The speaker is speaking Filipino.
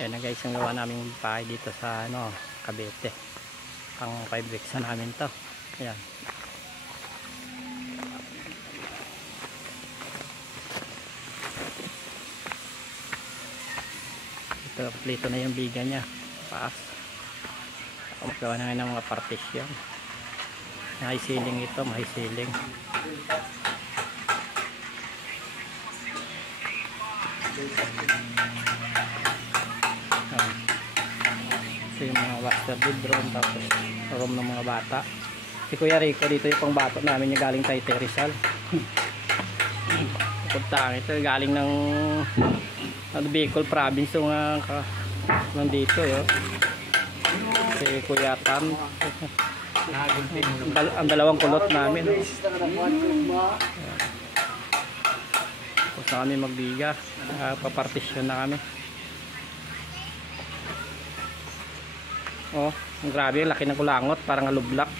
Ayan na guys, ang gawa namin bahay dito sa Cavite. Pang 5 weeks na namin to. Ayan. Ito, plito na yung biga niya. Paas. Magawa na ng mga partition. May ceiling ito, may ceiling. Ito yung mga master bedroom, tapos room ng mga bata. Si Kuya Rico dito yung pang bata namin yung galing kay Terizal. Puntang ito galing ng Bicol province yung nandito yun. Si Kuya Tan. Ang dalawang kulot namin. Tapos na kami magbiga. Papartisyon na kami. Oh, grabe, laki ng kulangot, parang alublak.